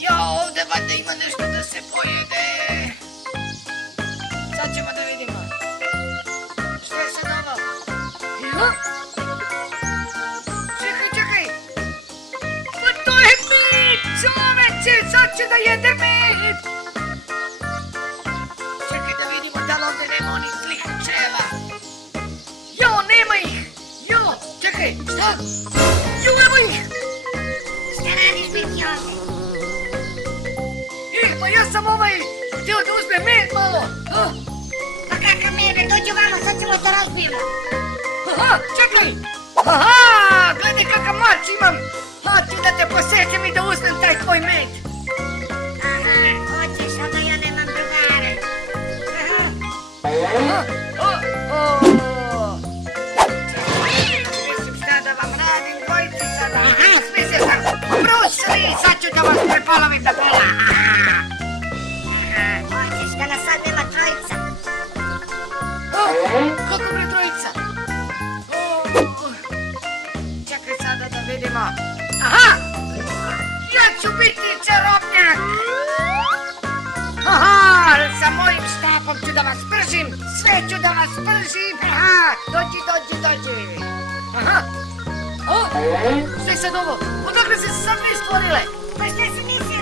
Ja, ovdje valjda ima nešto da se pojede. Sad ćemo da vidimo. Što je sad ovo? Jo? Čekaj. Pa to je med, čoveče, sad ću da jedem med. Čekaj da vidimo da li ovdje nema onih zlih čeva. Jo, nema ih. Jo, čekaj, šta? Jo, evo ih. Šta radiš biti ovdje? Pa ja sam htio da uzmem med malo. Pa kakav med, dođi vamo, sad ćemo to razbijemo. Aha, čekaj. Aha, gledaj kakav mač imam. Ti da te posećem i da uzmem taj tvoj med. Aha, hoćeš, onda ja nemam drugare. Mislim šta da vam radim, dvojici sada. Smislio sam, Bruce, sad ću da vas prepolovim na pola. Hoćeš da nas sad nema trojica. Kako bre trojica? Čekaj sada da vidimo. Aha! Ja ću biti čarobnjak! Aha! Sa mojim štapom ću da vas pržim! Sve ću da vas pržim! Aha! Dođi! Aha! Šta je sad ovo? Odakle se sad vi stvorile? Pa šta si mislio